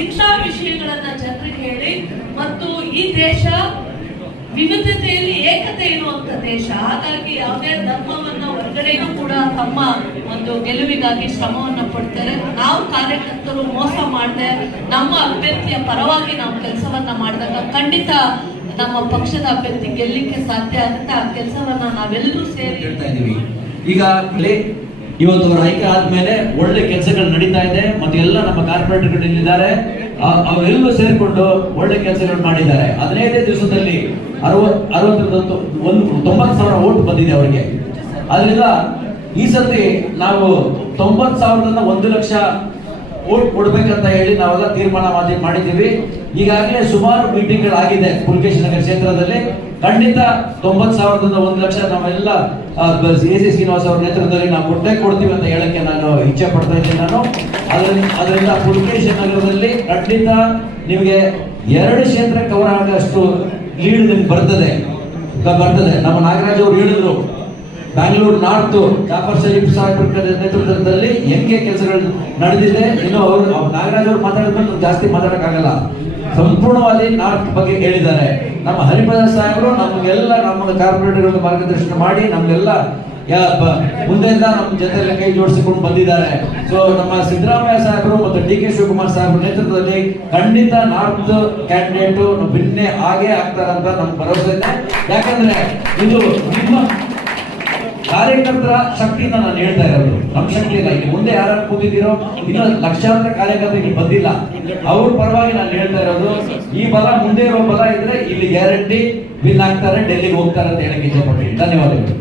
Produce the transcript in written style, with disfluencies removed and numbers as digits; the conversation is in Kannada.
ಇಂಥ ವಿಷಯಗಳನ್ನ ಜನರಿಗೆ ಹೇಳಿ, ಮತ್ತು ಈ ದೇಶ ವಿವಿಧತೆಯಲ್ಲಿ ಏಕತೆ ಇರುವಂತ ದೇಶ. ಹಾಗಾಗಿ ಯಾವುದೇ ಧರ್ಮವನ್ನ ಹೊರಗಡೆನೂ ಕೂಡ ತಮ್ಮ ಒಂದು ಗೆಲುವಿಗಾಗಿ ಶ್ರಮವನ್ನ ಪಡ್ತಾರೆ. ನಾವು ಕಾರ್ಯಕರ್ತರು ಮೋಸ ಮಾಡದೆ ನಮ್ಮ ಅಭ್ಯರ್ಥಿಯ ಪರವಾಗಿ ನಾವು ಕೆಲಸವನ್ನ ಮಾಡಿದಾಗ ಖಂಡಿತ ನಮ್ಮ ಪಕ್ಷದ ಅಭ್ಯರ್ಥಿ ಗೆಲ್ಲಿಕ್ಕೆ ಸಾಧ್ಯ ಆಗುತ್ತೆ. ಆ ಕೆಲಸವನ್ನ ನಾವೆಲ್ಲರೂ ಸೇರಿ ಈಗ ಇವತ್ತು ಅವರು ಆಯ್ಕೆ ಆದ್ಮೇಲೆ ಒಳ್ಳೆ ಕೆಲಸಗಳು ನಡೀತಾ ಇದೆ. ಮತ್ತೆ ಎಲ್ಲ ನಮ್ಮ ಕಾರ್ಪೊರೇಟರ್ಗಳಿದ್ದಾರೆ, ಅವರೆಲ್ಲರೂ ಸೇರಿಕೊಂಡು ಒಳ್ಳೆ ಕೆಲಸಗಳು ಮಾಡಿದ್ದಾರೆ. 15 ದಿವಸದಲ್ಲಿ 90,000 ಓಟ್ ಬಂದಿದೆ ಅವರಿಗೆ. ಆದ್ರಿಂದ ಈ ಸರ್ತಿ ನಾವು 90,000ರಿಂದ 1 ಲಕ್ಷ ಓಟ್ ಕೊಡ್ಬೇಕಂತ ಹೇಳಿ ನಾವೆಲ್ಲ ತೀರ್ಮಾನ ಮಾಡಿದ್ದೀವಿ. ಈಗಾಗಲೇ ಸುಮಾರು ಮೀಟಿಂಗ್ಗಳಾಗಿದೆ ಪುಲಕೇಶಿ ನಗರ ಕ್ಷೇತ್ರದಲ್ಲಿ. ಖಂಡಿತ 90,000ರಿಂದ 1 ಲಕ್ಷ ನಾವೆಲ್ಲ ಎಸಿ ಶ್ರೀನಿವಾಸ್ ಅವರ ನೇತೃತ್ವದಲ್ಲಿ ನಾವು ಕೊಡ್ತೀವಿ ಅಂತ ಹೇಳಕ್ಕೆ ನಾನು ಇಚ್ಛೆ ಪಡ್ತಾ ಇದ್ದೀನಿ. ಅದರಿಂದ ಪುಲಕೇಶಿ ನಗರದಲ್ಲಿ ಖಂಡಿತ ನಿಮಗೆ 2 ಕ್ಷೇತ್ರ ಕವರ್ ಆಗೋಷ್ಟು ಲೀಡ್ ನಿಮ್ಗೆ ಬರ್ತದೆ. ನಮ್ಮ ನಾಗರಾಜ್ ಅವರು ಹೇಳಿದ್ರು, ಬ್ಯಾಂಗ್ಳೂರು ನಾರ್ತ್ ಜಾಫರ್ ಶರೀಫ್ ಸಾಹೇಬ್ ನೇತೃತ್ವದಲ್ಲಿ ಹೆಂಗೆ ಕೆಲಸಗಳು ನಡೆದಿದೆ. ಇನ್ನು ಅವರು ನಾಗರಾಜ್ ಅವರು ಮಾತಾಡಿದ್ರೆ ಜಾಸ್ತಿ ಮಾತಾಡಕ್ಕಾಗಲ್ಲ, ಸಂಪೂರ್ಣವಾಗಿ ನಾರ್ತ್ ಬಗ್ಗೆ ಹೇಳಿದ್ದಾರೆ. ನಮ್ಮ ಹರಿಪ್ರಸಾದ್ ಸಾಹೇಬರು ನಮಗೆಲ್ಲ ನಮ್ಮ ಕಾರ್ಪೊರೇಟರ್ಗಳ ಮಾರ್ಗದರ್ಶನ ಮಾಡಿ ನಮ್ಗೆಲ್ಲ ಮುಂದೆಯಿಂದ ನಮ್ಮ ಜೊತೆಲ್ಲ ಕೈ ಜೋಡಿಸಿಕೊಂಡು ಬಂದಿದ್ದಾರೆ. ಸೊ ನಮ್ಮ ಸಿದ್ದರಾಮಯ್ಯ ಸಾಹೇಬರು ಮತ್ತು ಡಿ ಕೆ ಶಿವಕುಮಾರ್ ಸಾಹೇಬರ ನೇತೃತ್ವದಲ್ಲಿ ಖಂಡಿತ ನಾರ್ತ್ ಕ್ಯಾಂಡಿಡೇಟ್ ಭಿನ್ನೆ ಆಗೇ ಆಗ್ತಾರಂತ ನಮ್ಗೆ ಭರವಸೆ ಇದೆ. ಯಾಕಂದ್ರೆ ಇದು ನಿಮ್ಮ ಕಾರ್ಯಕರ್ತರ ಶಕ್ತಿಯಿಂದ ನಾನು ಹೇಳ್ತಾ ಇರೋದು, ನಮ್ಮ ಶಕ್ತಿ ಇಲ್ಲ. ಇಲ್ಲಿ ಮುಂದೆ ಯಾರು ಕೂತಿದ್ದೀರೋ ಇನ್ನು ಲಕ್ಷಾಂತರ ಕಾರ್ಯಕರ್ತರಿಗೆ ಬಂದಿಲ್ಲ, ಅವ್ರ ಪರವಾಗಿ ನಾನು ಹೇಳ್ತಾ ಇರೋದು. ಈ ಬಲ ಮುಂದೆ ಇರೋ ಬಲ ಇದ್ರೆ ಇಲ್ಲಿ ಗ್ಯಾರಂಟಿ ವಿನ್ ಆಗ್ತಾರೆ, ಡೆಲ್ಲಿಗೆ ಹೋಗ್ತಾರೆ ಅಂತ ಹೇಳಕ್ಕೆ ಇಚ್ಛೆ ಪಡ್ತೀನಿ. ಧನ್ಯವಾದಗಳು.